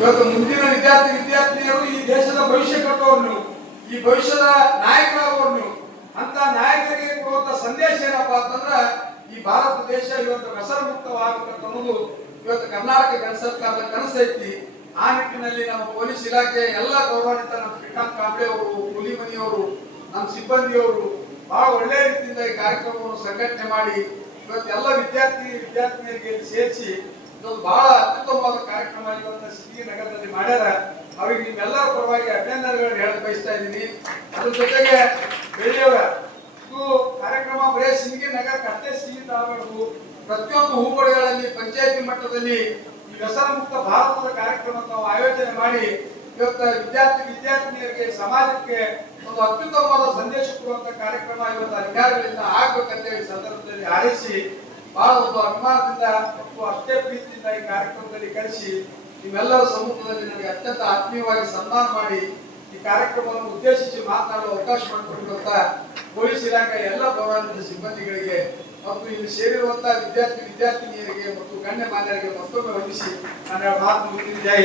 ಇವತ್ತು ಮುಂದಿನ ವಿದ್ಯಾರ್ಥಿನಿಯರು ಈ ದೇಶದ ಭವಿಷ್ಯ ಕಟ್ಟುವವರು ನೀವು, ಈ ಭವಿಷ್ಯದ ನಾಯಕರಾದವರು ನೀವು. ಅಂತ ನಾಯಕರಿಗೆ ಕೊಡುವಂತ ಸಂದೇಶ ಏನಪ್ಪಾ ಅಂತಂದ್ರ ಈ ಭಾರತ ದೇಶ ಇವತ್ತು ವ್ಯಸನಮುಕ್ತವಾಗಬೇಕು ಅನ್ನೋದು ಇವತ್ತು ಕರ್ನಾಟಕ ಗಣ ಸರ್ಕಾರದ ಕನಸೈತಿ. ಆ ನಿಟ್ಟಿನಲ್ಲಿ ನಮ್ಮ ಪೊಲೀಸ್ ಇಲಾಖೆ ಎಲ್ಲ ಗೌರವಾನ್ವಿತ ನಮ್ಮ ಶ್ರೀಕಾಂತ್ ಕಾಂಬ್ಳೆ ಅವರು, ಹುಲಿಮನಿಯವರು, ನಮ್ಮ ಸಿಬ್ಬಂದಿಯವರು ಬಹಳ ಒಳ್ಳೆ ರೀತಿಯಿಂದ ಈ ಕಾರ್ಯಕ್ರಮವನ್ನು ಸಂಘಟನೆ ಮಾಡಿ ಇವತ್ತೆಲ್ಲ ವಿದ್ಯಾರ್ಥಿನಿಯರಿಗೆ ಸೇರಿಸಿ ಇದೊಂದು ಬಹಳ ಅತ್ಯುತ್ತಮವಾದ ಕಾರ್ಯಕ್ರಮ ಇವತ್ತು ಸಿದ್ಧಿ ನಗರದಲ್ಲಿ ಮಾಡ್ಯಾರ. ಅವ್ರಿಗೆ ನಿಮ್ಮೆಲ್ಲರ ಪರವಾಗಿ ಅಭಿನಂದನೆಗಳನ್ನು ಹೇಳಕ್ ಬಯಸ್ತಾ ಇದ್ದೀನಿ. ಅದ್ರ ಜೊತೆಗೆ ಬೆಳೆಯವರ ಇದು ಕಾರ್ಯಕ್ರಮ ಬರೇ ಸಿಂದಗಿ ನಗರಕ್ಕೆ ಅಷ್ಟೇ ಸೀಮಿತ ಆಗಬೇಕು. ಪ್ರತಿಯೊಂದು ಹೂಗೊಳೆಗಳಲ್ಲಿ ಪಂಚಾಯತಿ ಮಟ್ಟದಲ್ಲಿ ಈ ವ್ಯಸನ ಮುಕ್ತ ಭಾರತದ ಕಾರ್ಯಕ್ರಮ ನಾವು ಆಯೋಜನೆ ಮಾಡಿ ಇವತ್ತು ವಿದ್ಯಾರ್ಥಿನಿಯರಿಗೆ ಸಮಾಜಕ್ಕೆ ಒಂದು ಅತ್ಯುತ್ತಮವಾದ ಸಂದೇಶ ಕೊಡುವಂತ ಕಾರ್ಯಕ್ರಮ ಇವತ್ತು ಅಧಿಕಾರಿಗಳಿಂದ ಆಗ್ಬೇಕಂತ ಈ ಸಂದರ್ಭದಲ್ಲಿ ಹಾರೈಸಿ ಬಹಳ ಒಂದು ಅಭಿಮಾನದಿಂದ ಮತ್ತು ಅಷ್ಟೇ ಪ್ರೀತಿಯಿಂದ ಈ ಕಾರ್ಯಕ್ರಮದಲ್ಲಿ ಕರೆಸಿ ನಿಮ್ಮೆಲ್ಲರ ಸಮ್ಮುಖದಲ್ಲಿ ನನಗೆ ಅತ್ಯಂತ ಆತ್ಮೀಯವಾಗಿ ಸನ್ಮಾನ ಮಾಡಿ ಈ ಕಾರ್ಯಕ್ರಮವನ್ನು ಉದ್ದೇಶಿಸಿ ಮಾತನಾಡುವ ಅವಕಾಶ ಮಾಡಿಕೊಟ್ಟಿರುವಂತ ಪೊಲೀಸ್ ಇಲಾಖೆ ಎಲ್ಲ ಗೌರವಾನ್ವಿತ ಸಿಬ್ಬಂದಿಗಳಿಗೆ ಮತ್ತು ಇಲ್ಲಿ ಸೇರಿರುವಂತಹ ವಿದ್ಯಾರ್ಥಿನಿಯರಿಗೆ ಮತ್ತು ಗಣ್ಯಮಾನ್ಯರಿಗೆ ಮತ್ತೊಮ್ಮೆ ವಂದಿಸಿ ನನ್ನ ಮಾತು ಮುಗಿದಿದೆ.